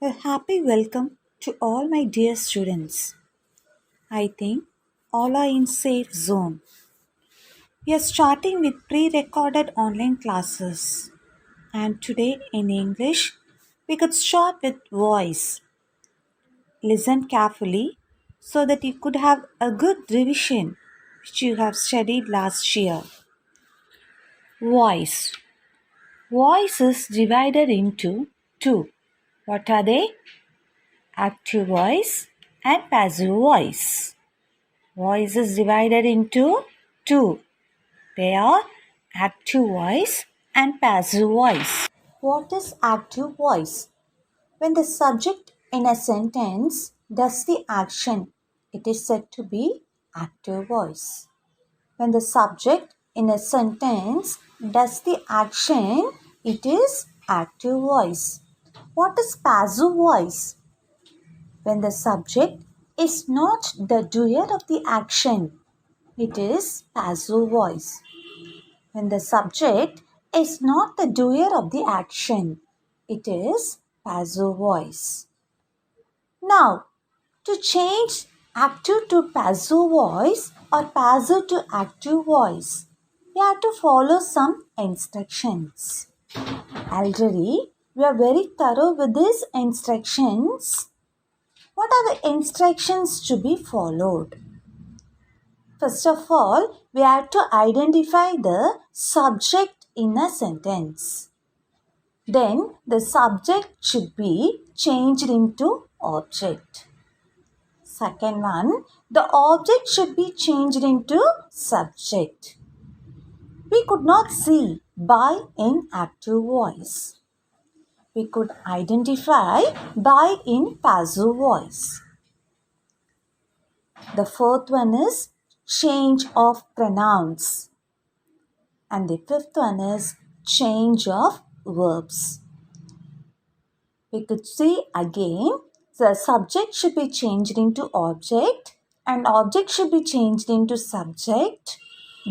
A happy welcome to all my dear students. I think all are in safe zone. We are starting with pre-recorded online classes. And today in English, we could start with voice. Listen carefully so that you could have a good revision which you have studied last year. Voice. Voice is divided into two. What are they? Active voice and passive voice. Voice is divided into two. They are active voice and passive voice. What is active voice? When the subject in a sentence does the action, it is said to be active voice. When the subject in a sentence does the action, it is active voice. What is passive voice? When the subject is not the doer of the action, it is passive voice. When the subject is not the doer of the action, it is passive voice. Now, to change active to passive voice or passive to active voice, we have to follow some instructions. Already, we are very thorough with these instructions. What are the instructions to be followed? First of all, we have to identify the subject in a sentence. Then the subject should be changed into object. Second one, the object should be changed into subject. We could not see by in active voice. We could identify by in passive voice. The fourth one is change of pronouns. And the fifth one is change of verbs. We could see again the subject should be changed into object and object should be changed into subject.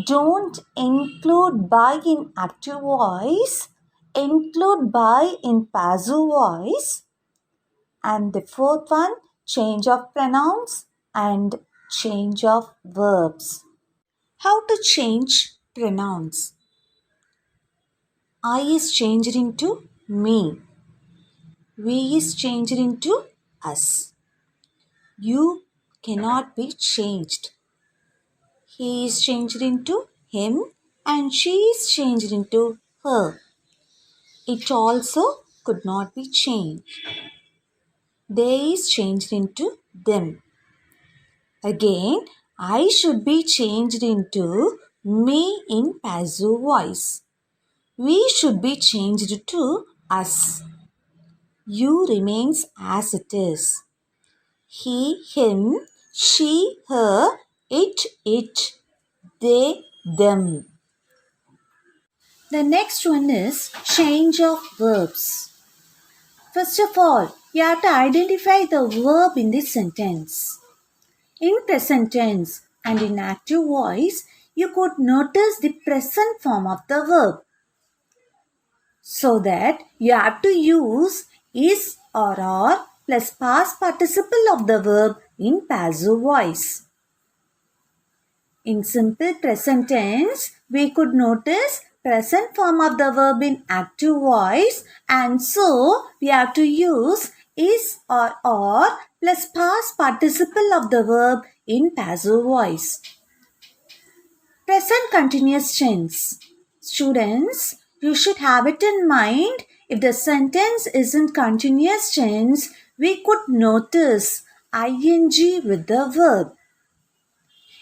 Don't include by in active voice, include by in passive voice. And the fourth one, change of pronouns and change of verbs. How to change pronouns? I is changed into me. We is changed into us. You cannot be changed. He is changed into him and she is changed into her. It also could not be changed. They is changed into them. Again, I should be changed into me in passive voice. We should be changed to us. You remains as it is. He, him, she, her, it, they, them. The next one is change of verbs. First of all, you have to identify the verb in the sentence. In present tense and in active voice, you could notice the present form of the verb. So that you have to use is or are plus past participle of the verb in passive voice. In simple present tense, we could notice present form of the verb in active voice and so we have to use is or are plus past participle of the verb in passive voice. Present continuous tense. Students, you should have it in mind. If the sentence is in continuous tense, we could notice ing with the verb.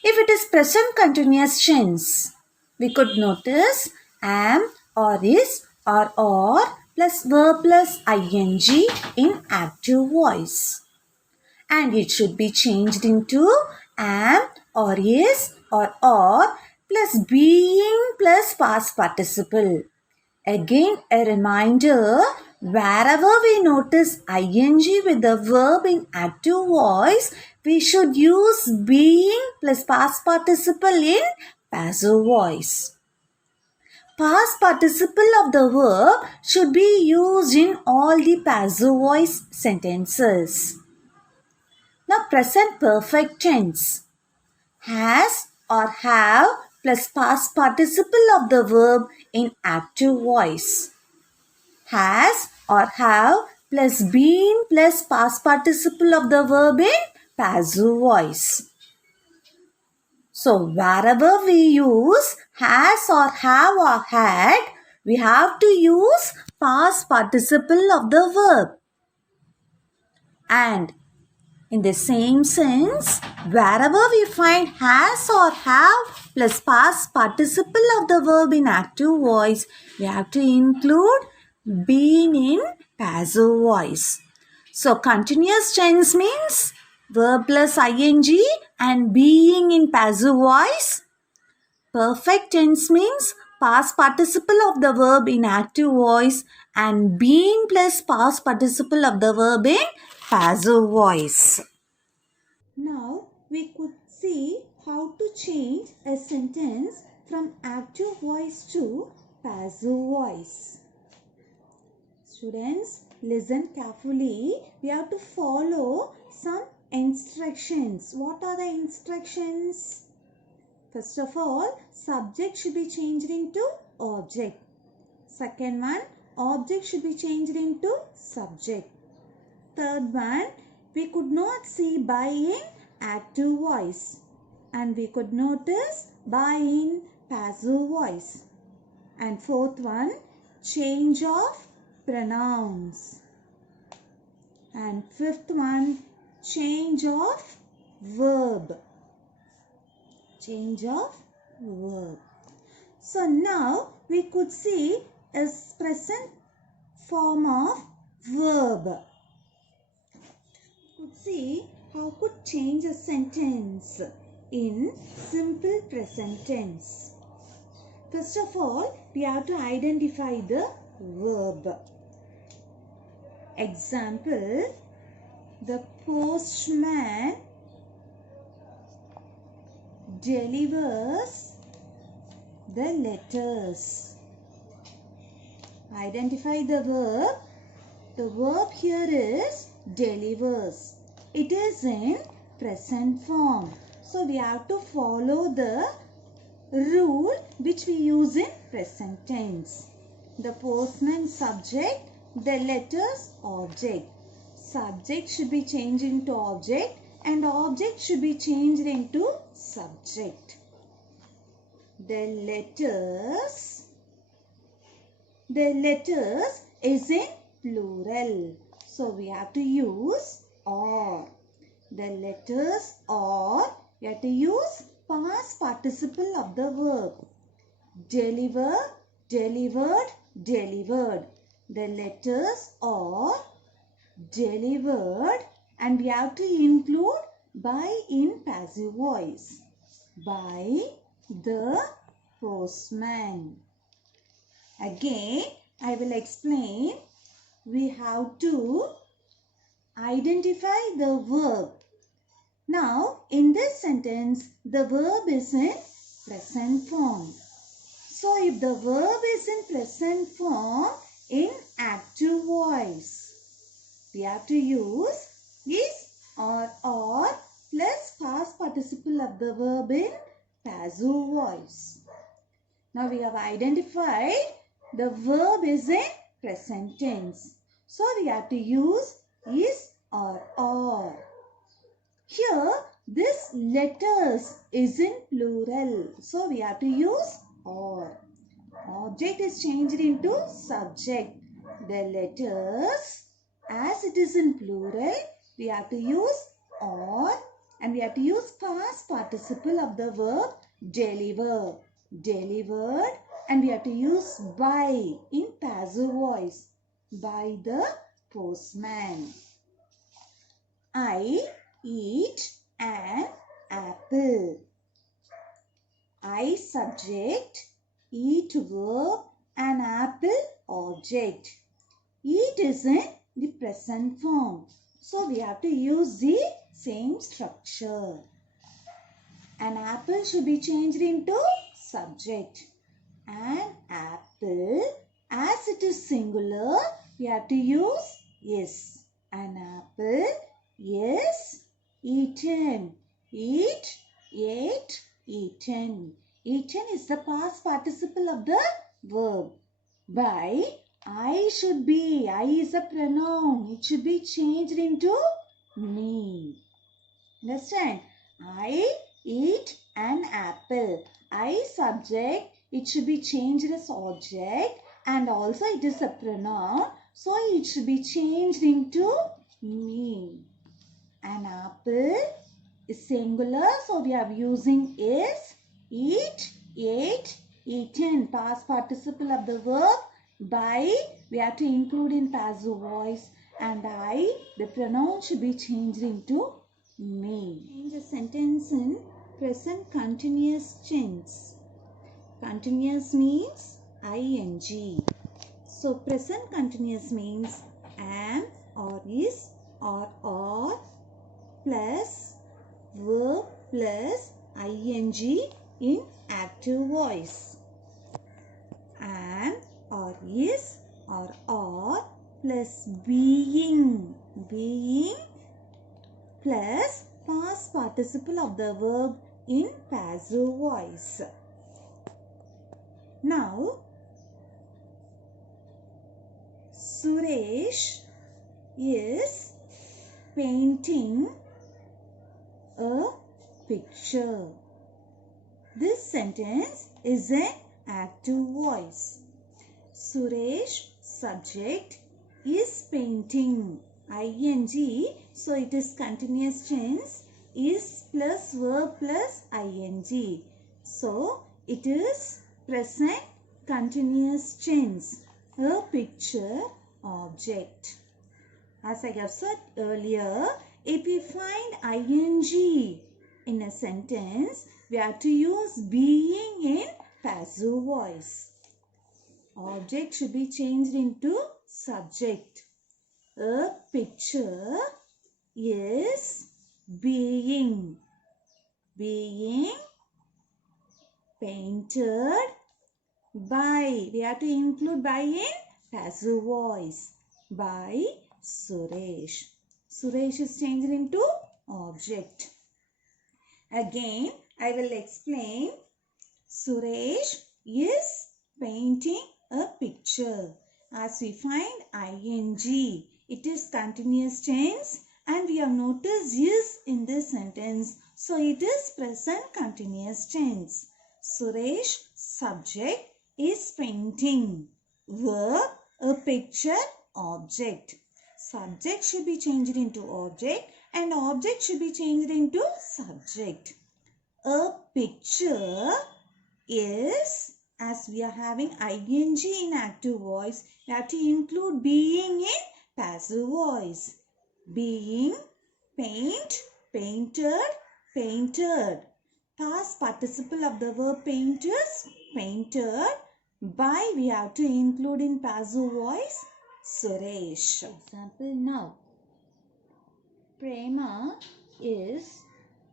If it is present continuous tense, we could notice am or is or are plus verb plus ing in active voice. And it should be changed into am or is or are plus being plus past participle. Again, a reminder, wherever we notice ing with the verb in active voice, we should use being plus past participle in passive voice. Past participle of the verb should be used in all the passive voice sentences. Now present perfect tense. Has or have plus past participle of the verb in active voice. Has or have plus been plus past participle of the verb in passive voice. So wherever we use has or have or had, we have to use past participle of the verb. And in the same sense, wherever we find has or have plus past participle of the verb in active voice, we have to include been in passive voice. So continuous tense means verb plus ing and being in passive voice. Perfect tense means past participle of the verb in active voice and been plus past participle of the verb in passive voice. Now we could see how to change a sentence from active voice to passive voice. Students, listen carefully. We have to follow some instructions. What are the instructions? First of all, subject should be changed into object. Second one, object should be changed into subject. Third one, we could not see by in active voice. And we could notice by in passive voice. And fourth one, change of pronouns. And fifth one, change of verb. Change of verb. So now we could see a present form of verb. We could see how could change a sentence in simple present tense. First of all, we have to identify the verb. Example, the postman delivers the letters. Identify the verb. The verb here is delivers. It is in present form. So we have to follow the rule which we use in present tense. The postman subject, the letters object. Subject should be changed into object and object should be changed into subject. The letters is in plural. So we have to use or. The letters or, we have to use past participle of the verb. Deliver, delivered, delivered. The letters are delivered and we have to include by in passive voice. By the postman. Again, I will explain. We have to identify the verb. Now, in this sentence, the verb is in present form. So, if the verb is in present form in active voice, we have to use is or plus past participle of the verb in passive voice. Now, we have identified the verb is in present tense. So, we have to use is or. Here, this letters is in plural. So, we have to use or. Object is changed into subject. The letters, as it is in plural, we have to use or and we have to use past participle of the verb deliver. Delivered and we have to use by in passive voice. By the postman. I eat an apple. I subject, eat verb, an apple object. Eat is in the present form. So we have to use the same structure. An apple should be changed into subject. An apple. As it is singular, we have to use is. An apple is eaten. Eat, ate, eaten. Eaten is the past participle of the verb. By I should be. I is a pronoun. It should be changed into me. Understand? I eat an apple. I subject. It should be changed as object and also it is a pronoun. So it should be changed into me. An apple is singular. So we are using is, eat, ate, eaten. Past participle of the verb. By we have to include in passive voice. And I, the pronoun should be changed into me. Change a sentence in present continuous tense. Continuous means ing. So present continuous means am or is or are plus verb plus ing in active voice. Am or is or are plus being. Being plus past participle of the verb in passive voice. Now, Suresh is painting a picture. This sentence is an active voice. Suresh subject is painting. ing, so it is continuous tense, is plus verb plus ing. So it is present continuous tense. A picture object. As I have said earlier, if we find ing in a sentence, we have to use being in passive voice. Object should be changed into subject. A picture is being painted by. We have to include by in passive voice. By Suresh. Suresh is changed into object. Again, I will explain. Suresh is painting a picture. As we find ing, it is continuous tense and we have noticed is in this sentence. So it is present continuous tense. Suresh subject is painting. Verb a picture object. Subject should be changed into object and object should be changed into subject. A picture is, as we are having ing in active voice, we have to include being in passive voice. Being, paint, painted, painted. Past participle of the verb paint is painted. By we have to include in passive voice Suresh. Example now. Prema is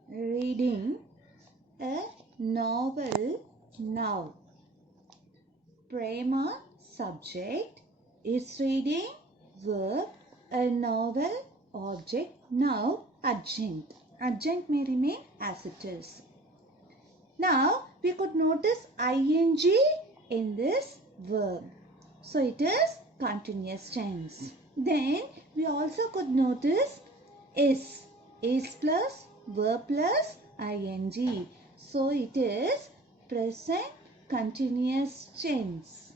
reading a novel now. Prema subject is reading verb a novel object now adjunct. Adjunct may remain as it is. Now we could notice ing in this verb. So it is continuous tense. Then we also could notice is plus verb plus ing. So it is present continuous tense.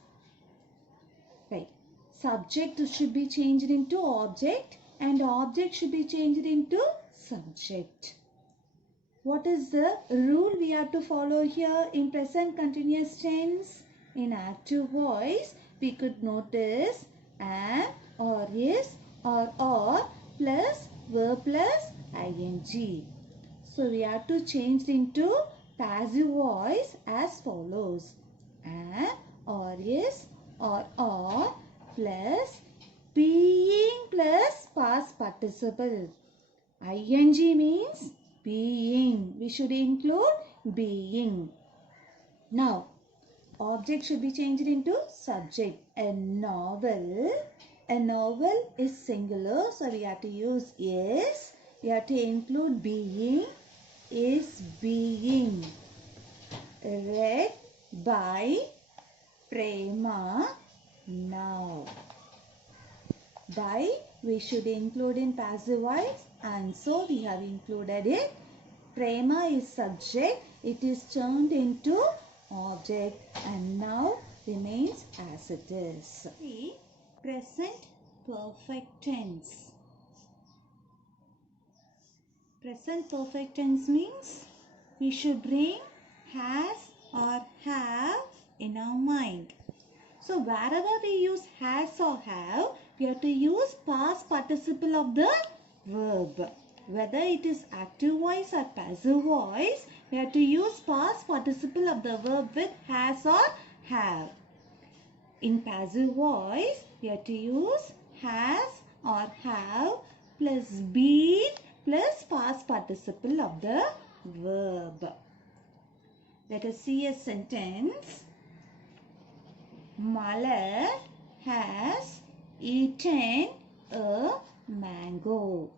Right. Subject should be changed into object and object should be changed into subject. What is the rule we have to follow here in present continuous tense? In active voice, we could notice am or is or are plus verb plus ing. So we have to change into passive voice as follows. Am or is or are plus being plus past participle. ing means being. We should include being. Now, Object should be changed into subject. A novel. A novel is singular, so we have to use is. We have to include being. Is being. Read by Prema now. By we should include in passive voice, and so we have included it. Prema is subject. It is turned into object and now remains as it is. Present perfect tense. Present perfect tense means we should bring has or have in our mind. So wherever we use has or have, we have to use past participle of the verb. Whether it is active voice or passive voice, we have to use past participle of the verb with has or have. In passive voice, we have to use has or have plus been plus past participle of the verb. Let us see a sentence. Malar has eaten a mango.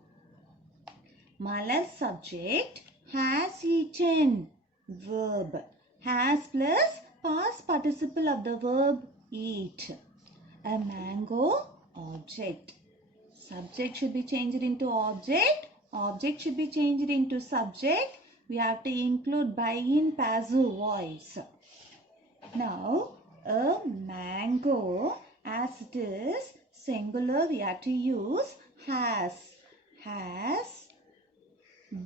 Malar subject, has eaten, verb. Has plus past participle of the verb eat. A mango, object. Subject should be changed into object. Object should be changed into subject. We have to include by in passive voice. Now, a mango, as it is singular, we have to use has. Has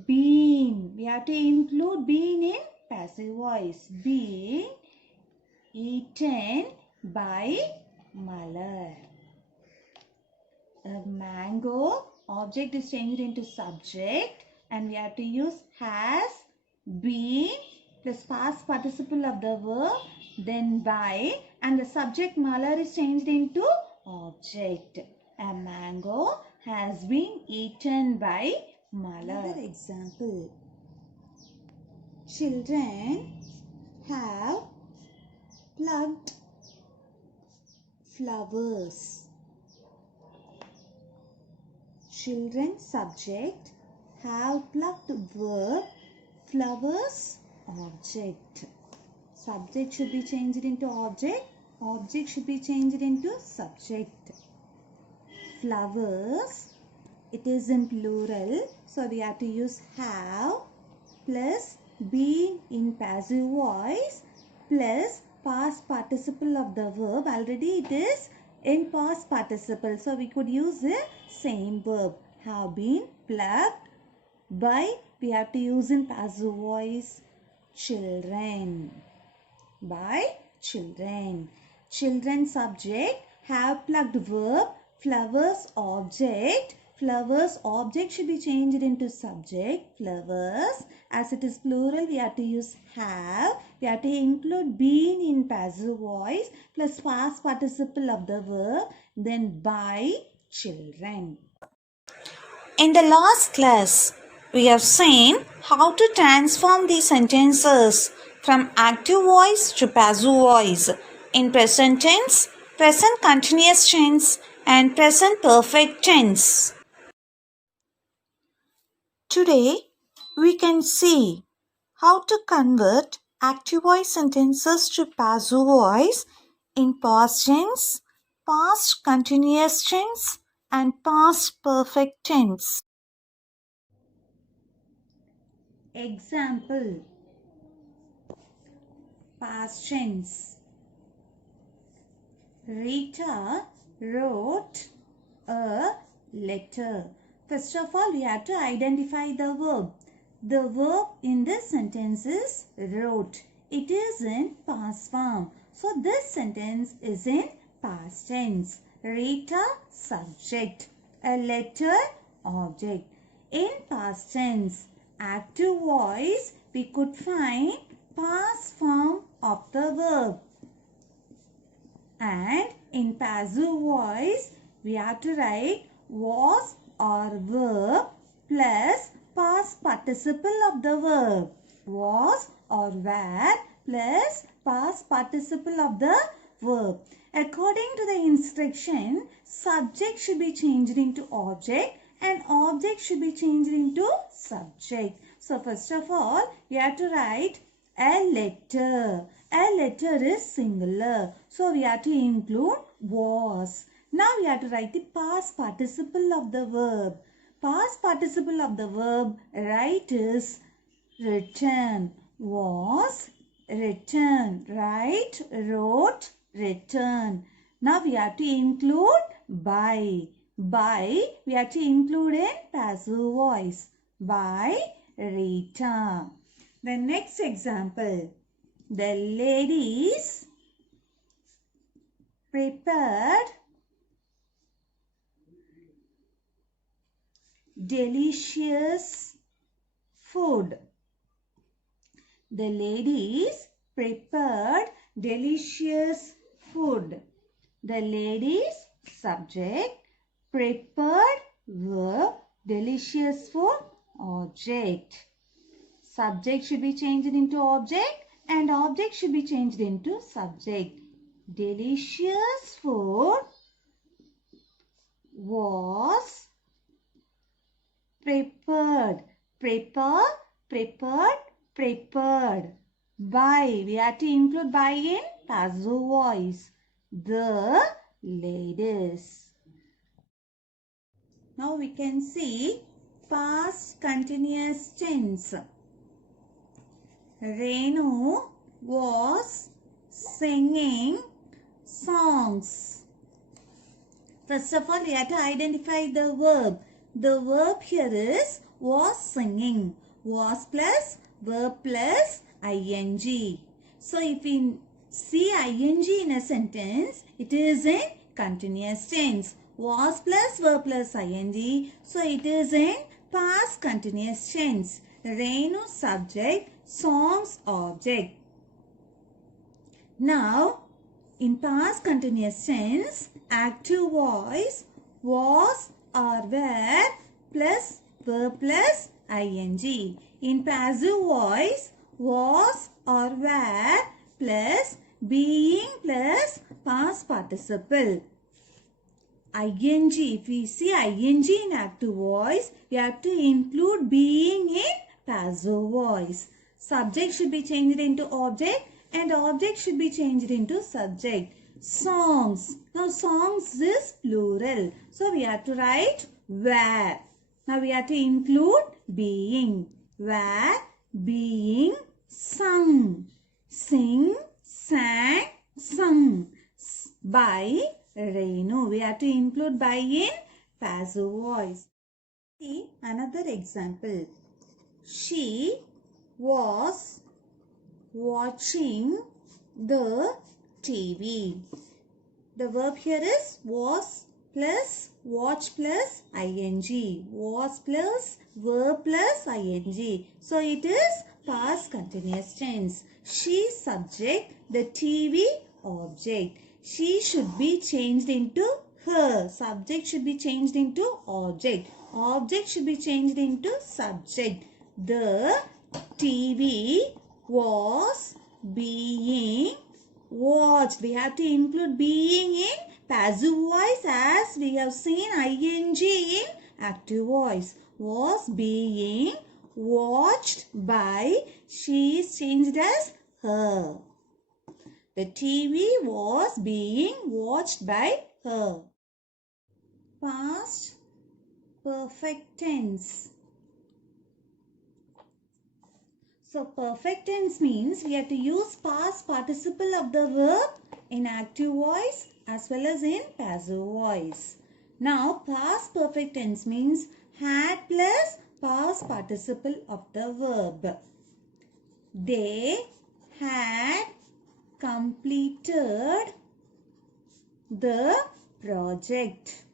been. We have to include been in passive voice. Been eaten by Malar. A mango, object is changed into subject and we have to use has been plus past participle of the verb, then by, and the subject Malar is changed into object. A mango has been eaten by Malar. Another example. Children have plucked flowers. Children subject, have plucked verb, flowers object. Subject should be changed into object. Object should be changed into subject. Flowers, it is in plural, so we have to use have plus been in passive voice plus past participle of the verb. Already it is in past participle, so we could use the same verb. Have been plucked by, we have to use in passive voice, children. By children. Children subject, have plucked verb, flowers object. Flowers object should be changed into subject, flowers. As it is plural, we have to use have. We have to include been in passive voice plus past participle of the verb, then by children. In the last class, we have seen how to transform the sentences from active voice to passive voice in present tense, present continuous tense, and present perfect tense. Today, we can see how to convert active voice sentences to passive voice in past tense, past continuous tense, and past perfect tense. Example. Past tense. Rita wrote a letter. First of all, we have to identify the verb. The verb in this sentence is wrote. It is in past form. So, this sentence is in past tense. Rita subject. A letter object. In past tense, active voice, we could find past form of the verb. And in passive voice, we have to write was or verb plus past participle of the verb. Was or were plus past participle of the verb. According to the instruction, subject should be changed into object and object should be changed into subject. So first of all, you have to write a letter. A letter is singular. So we have to include was. Now we have to write the past participle of the verb. Past participle of the verb, write is written. Was, written. Write, wrote, written. Now we have to include by. By we have to include in passive voice. By Rita. The next example. The ladies prepared delicious food. The ladies prepared delicious food. The ladies subject, prepared verb, delicious food object. Subject should be changed into object and object should be changed into subject. Delicious food was prepared. Prepare, prepared, prepared. By. We have to include by in passive voice. The ladies. Now we can see past continuous tense. Renu was singing songs. First of all, we have to identify the verb. The verb here is was singing. Was plus verb plus ing. So if we see ing in a sentence, it is in continuous tense. Was plus verb plus ing. So it is in past continuous tense. Renu subject, songs object. Now, in past continuous tense, active voice was or were plus verb plus ing. In passive voice, was or were plus being plus past participle. ing, if we see ing in active voice, we have to include being in passive voice. Subject should be changed into object and object should be changed into subject. Songs. Now songs is plural. So we have to write were. Now we have to include being. Were being sung. Sing, sang, sung. By Renu. We have to include by in passive voice. See another example. She was watching the TV. The verb here is was plus watch plus ing. Was plus verb plus ing. So it is past continuous tense. She subject, the TV object. She should be changed into her. Subject should be changed into object. Object should be changed into subject. The TV was being watched. We have to include being in passive voice as we have seen ing in active voice. Was being watched by. She is changed as her. The TV was being watched by her. Past perfect tense. So perfect tense means we have to use past participle of the verb in active voice as well as in passive voice. Now past perfect tense means had plus past participle of the verb. They had completed the project.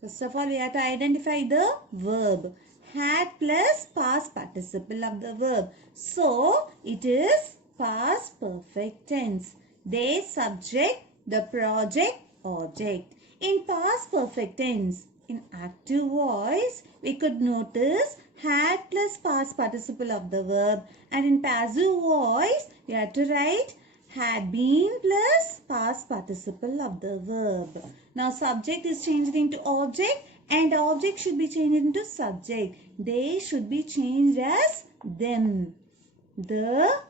First of all, we have to identify the verb. Had plus past participle of the verb. So, it is past perfect tense. They subject, the project object. In past perfect tense, in active voice, we could notice had plus past participle of the verb. And in passive voice, you have to write had been plus past participle of the verb. Now subject is changed into object and object should be changed into subject. They should be changed as them. The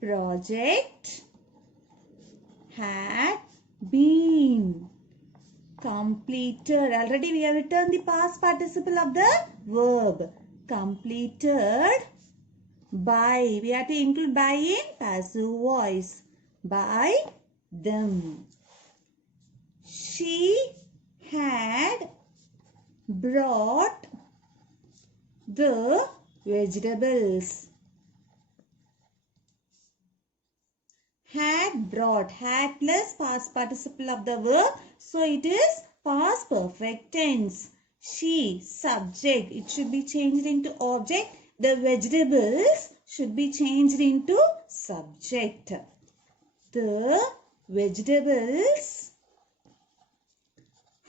project had been completed. Already we have written the past participle of the verb. Completed by. We have to include by in passive voice. By them. She had brought the vegetables. Had brought. Had plus past participle of the verb. So it is past perfect tense. She, subject. It should be changed into object. The vegetables should be changed into subject. The vegetables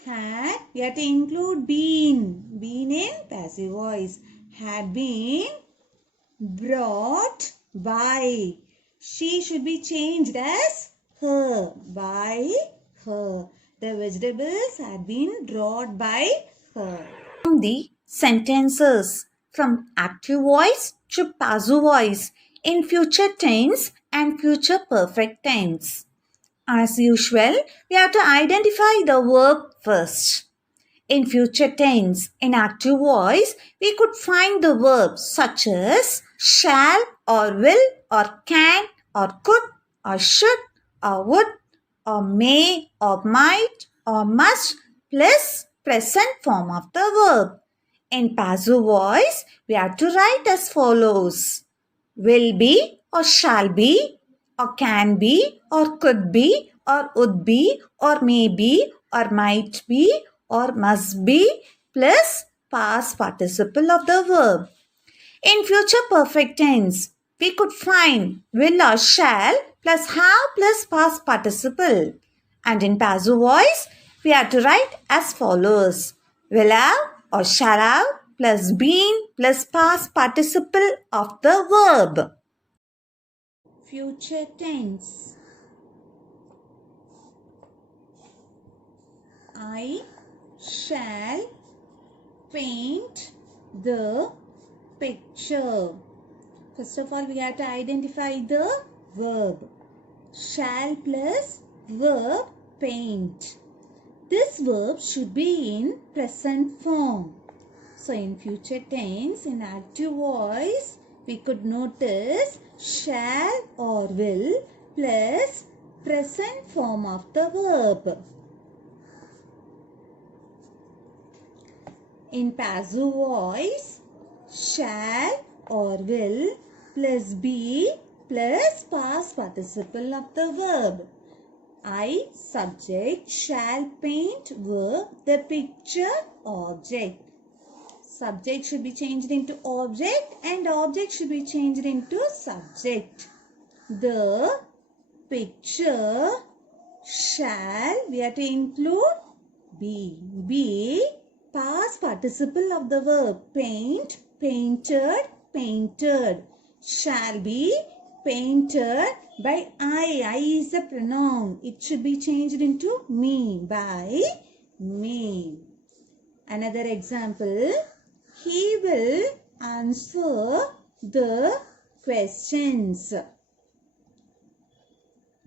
had, we have to include been. Been in passive voice. Had been brought by. She should be changed as her. By her. The vegetables had been brought by her. From the sentences from active voice to passive voice in future tense and future perfect tense. As usual, we have to identify the verb first. In future tense, in active voice, we could find the verbs such as shall or will or can or could or should or would or may or might or must plus present form of the verb. In passive voice, we have to write as follows. Will be or shall be or can be or could be or would be or may be or might be or must be plus past participle of the verb. In future perfect tense, we could find will or shall plus have plus past participle. And in passive voice, we have to write as follows. Will have or shall have plus been plus past participle of the verb. Future tense. I shall paint the picture. First of all, we have to identify the verb. Shall plus verb paint. This verb should be in present form. So in future tense, in active voice, we could notice shall or will plus present form of the verb. In passive voice, shall or will plus be plus past participle of the verb. I, subject, shall paint verb, the picture, object. Subject should be changed into object and object should be changed into subject. The picture shall, we have to include be. Be past participle of the verb. Paint, painted, painted. Shall be painted by I. I is a pronoun. It should be changed into me. By me. Another example. He will answer the questions.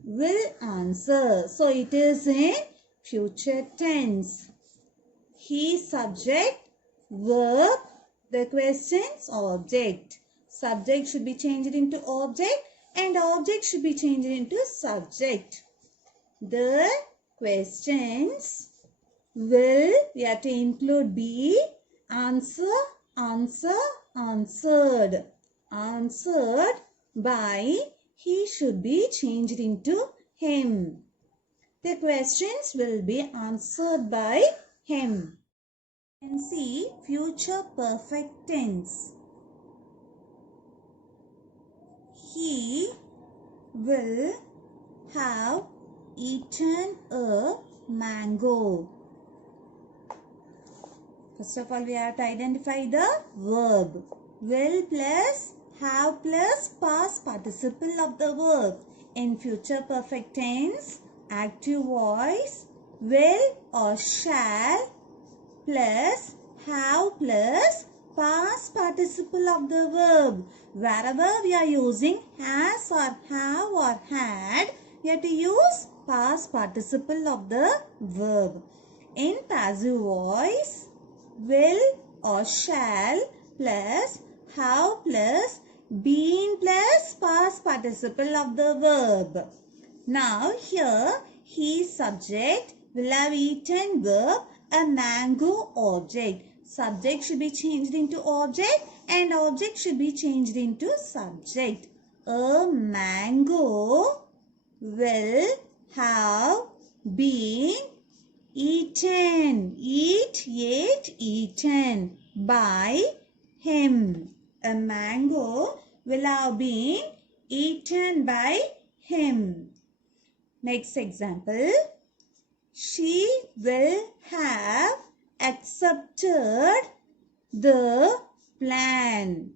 Will answer. So it is in future tense. He, subject, verb, the questions, object. Subject should be changed into object and object should be changed into subject. The questions will, we have to include be, answer, answer, answered. Answered by, he should be changed into him. The questions will be answered by him. You can see future perfect tense. He will have eaten a mango. First of all, we have to identify the verb. Will plus have plus past participle of the verb. In future perfect tense, active voice, will or shall plus have plus past participle of the verb. Wherever we are using has or have or had, we have to use past participle of the verb. In passive voice, will or shall plus have plus been plus past participle of the verb. Now here he subject, will have eaten verb, a mango object. Subject should be changed into object and object should be changed into subject. A mango will have been eaten. Ate, eaten by him. A mango will have been eaten by him. Next example. She will have accepted the plan.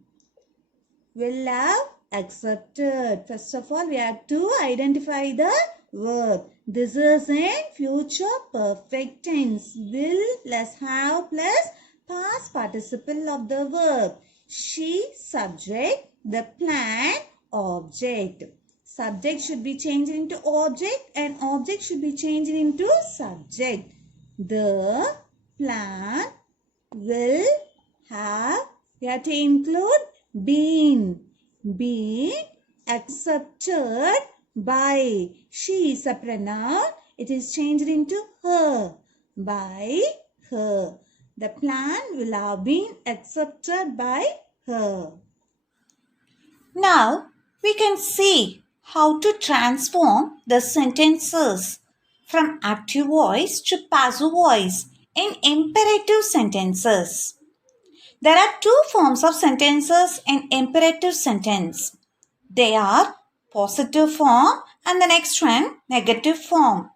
Will have accepted. First of all, we have to identify the verb. This is in future perfect tense. Will plus have plus past participle of the verb. She subject, the plan object. Subject should be changed into object and object should be changed into subject. The plan will have, we have to include been accepted by. She is a pronoun. It is changed into her. By her. The plan will have been accepted by her. Now we can see how to transform the sentences from active voice to passive voice in imperative sentences. There are two forms of sentences in imperative sentence. They are positive form and the next one negative form.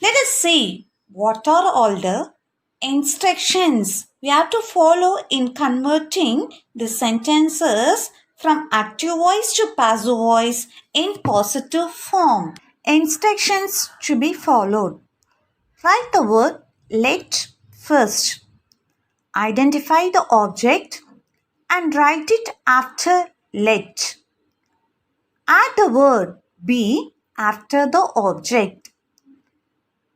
Let us see what are all the instructions we have to follow in converting the sentences from active voice to passive voice in positive form. Instructions to be followed. Write the word let first. Identify the object and write it after let. Add the word be after the object.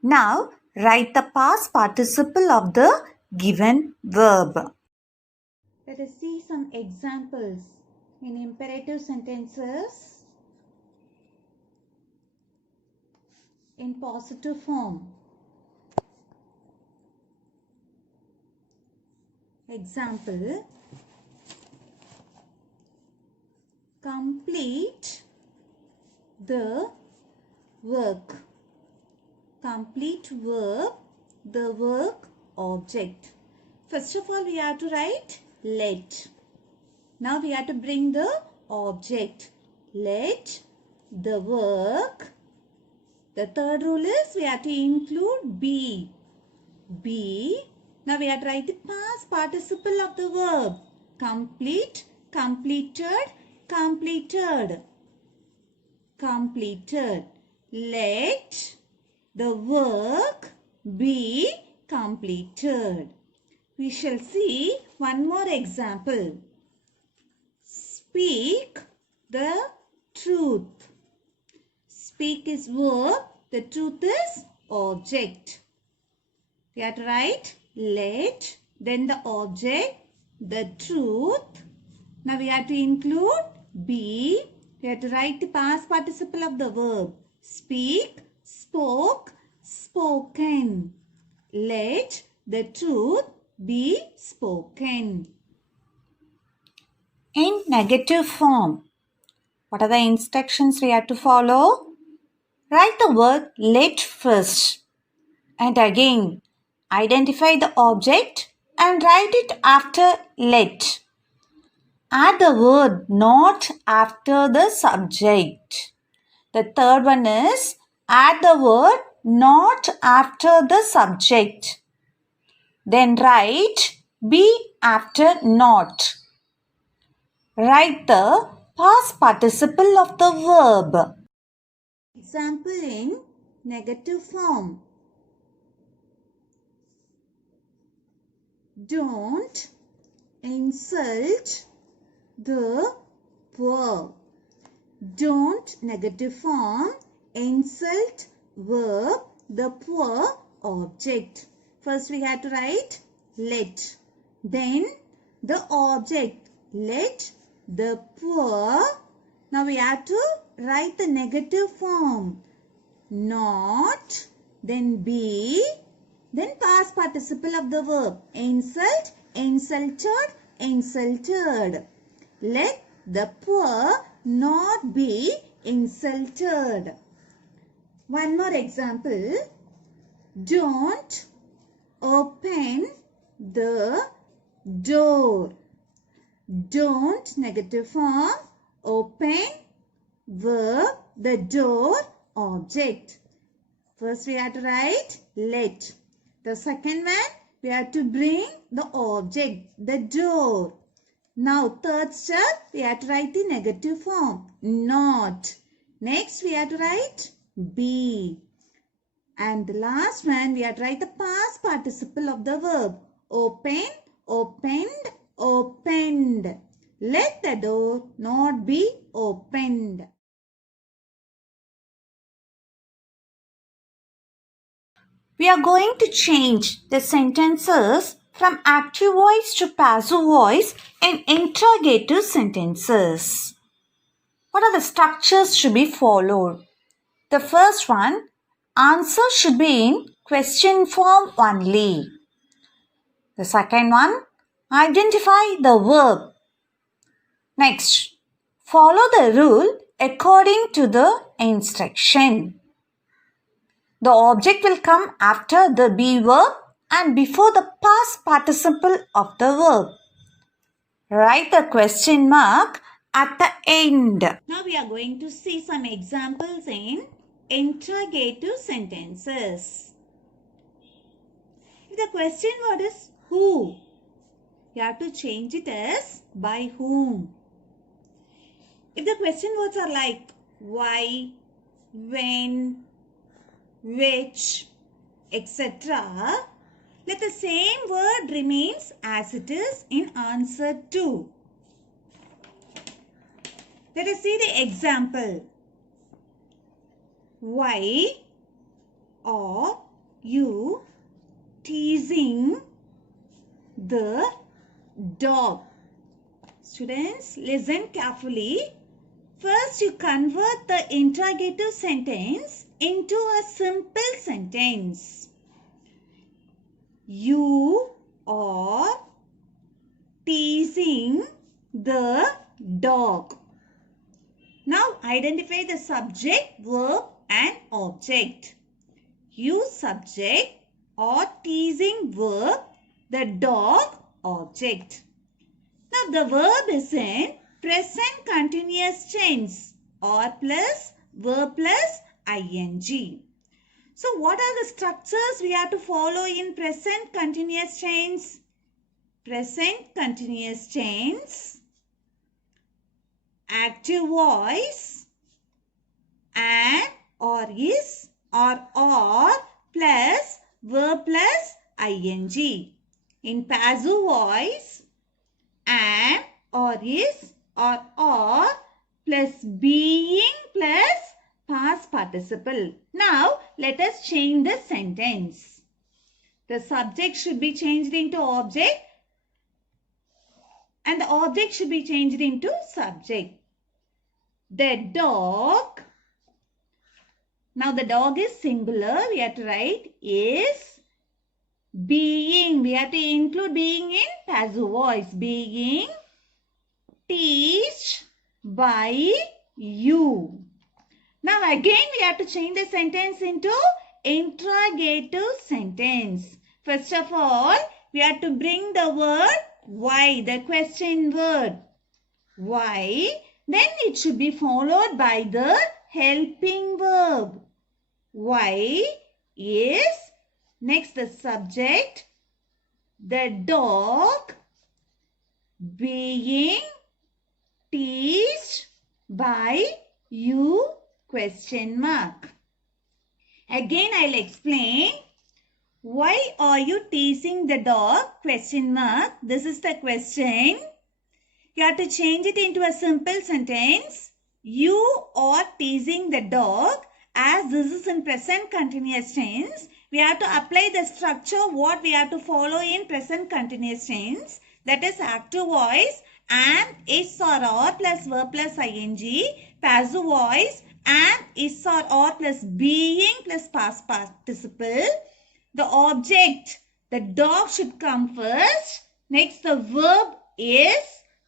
Now write the past participle of the given verb. Let us see some examples in imperative sentences in positive form. Example, complete the work. Complete verb, the work object. First of all, we have to write let. Now we have to bring the object. Let the work. The third rule is we have to include be. Be. Now we have to write the past participle of the verb. Complete, completed, completed. Completed. Let the work be completed. We shall see one more example. Speak the truth. Speak is verb, the truth is object. We have to write let, then the object, the truth. Now we have to include be. We have to write the past participle of the verb. Speak, spoke, spoken. Let the truth be spoken. In negative form, what are the instructions we have to follow? Write the word let first. And again, identify the object and write it after let. Add the word not after the subject. The third one is add the word not after the subject. Then write be after not. Write the past participle of the verb. Example in negative form. Don't insult the poor. Don't negative form, insult verb, the poor object. First we have to write let. Then the object let the poor. Now we have to write the negative form. Not, then be, then past participle of the verb. Insult, insulted, insulted. Let the poor not be insulted. One more example. Don't open the door. Don't negative form, open verb, the door object. First we have to write let. The second one we have to bring the object, the door. Now third step we have to write the negative form, not. Next we have to write be. And the last one we have to write the past participle of the verb, open, opened, opened. Let the door not be opened. We are going to change the sentences from active voice to passive voice in interrogative sentences. What are the structures to be followed? The first one, answer should be in question form only. The second one, identify the verb. Next, follow the rule according to the instruction. The object will come after the be verb and before the past participle of the verb. Write the question mark at the end. Now we are going to see some examples in interrogative sentences. If the question word is who, you have to change it as by whom. If the question words are like why, when, which, etc., let the same word remains as it is in answer to. Let us see the example. Why are you teasing the dog? Students, listen carefully. First, you convert the interrogative sentence into a simple sentence. You are teasing the dog. Now, identify the subject, verb and object. You subject or teasing verb, the dog object. Now, the verb is in present continuous tense or plus verb plus ing. So, what are the structures we have to follow in present continuous tense? Present continuous tense, active voice, and or is or plus verb plus ing. In passive voice, am or is or are plus being plus past participle. Now, let us change the sentence. The subject should be changed into object and the object should be changed into subject. The dog. Now, the dog is singular. We have to write is being. We have to include being in passive voice. Being teased by you. Now again we have to change the sentence into interrogative sentence. First of all, we have to bring the word why, the question word. Why? Then it should be followed by the helping verb. Why is, next the subject, the dog being teased by you? Question mark. Again, I'll explain. Why are you teasing the dog? Question mark. This is the question. You have to change it into a simple sentence. You are teasing the dog. As this is in present continuous tense, we have to apply the structure what we have to follow in present continuous tense. That is active voice, am, is or are plus verb plus ing. Passive voice, am, is or are plus being plus past participle. The object, the dog should come first. Next the verb is,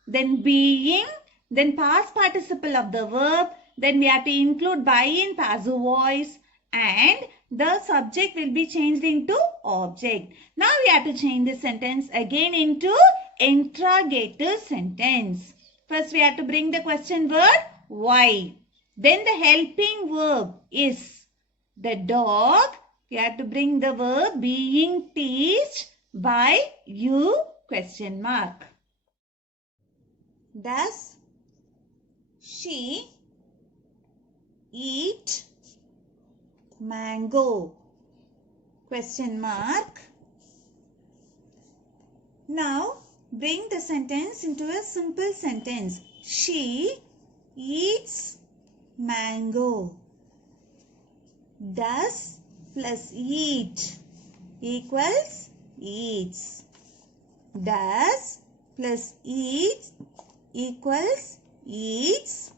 then being, then past participle of the verb. Then we have to include by in passive voice and the subject will be changed into object. Now we have to change the sentence again into interrogative sentence. First we have to bring the question word why. Then the helping verb is the dog. We have to bring the verb being teased by you? Question mark. Does she eat mango? Question mark. Now bring the sentence into a simple sentence. She eats mango. Does plus eat equals eats. Does plus eat equals eats.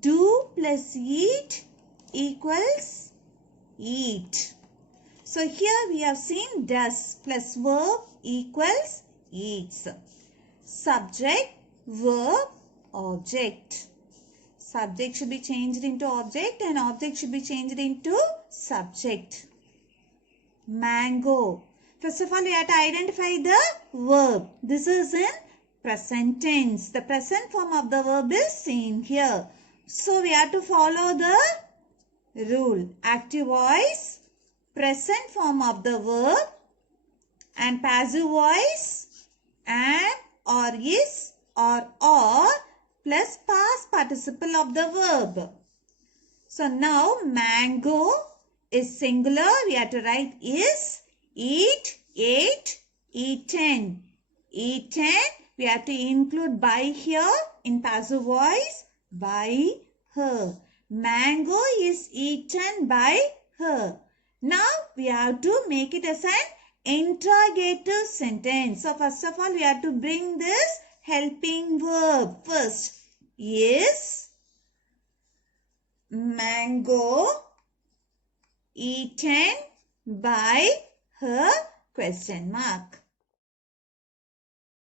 Do plus eat equals eat. So here we have seen does plus verb equals eats. Subject, verb, object. Subject should be changed into object and object should be changed into subject. Mango. First of all, we have to identify the verb. This is in present tense. The present form of the verb is seen here. So we have to follow the rule. Active voice, present form of the verb, and passive voice, am or is or are plus past participle of the verb. So now mango is singular. We have to write is, eat, ate, eaten. Eaten, we have to include by here in passive voice, by her. Mango is eaten by her. Now we have to make it as an interrogative sentence. So first of all, we have to bring this helping verb first. Is mango eaten by her? Question mark.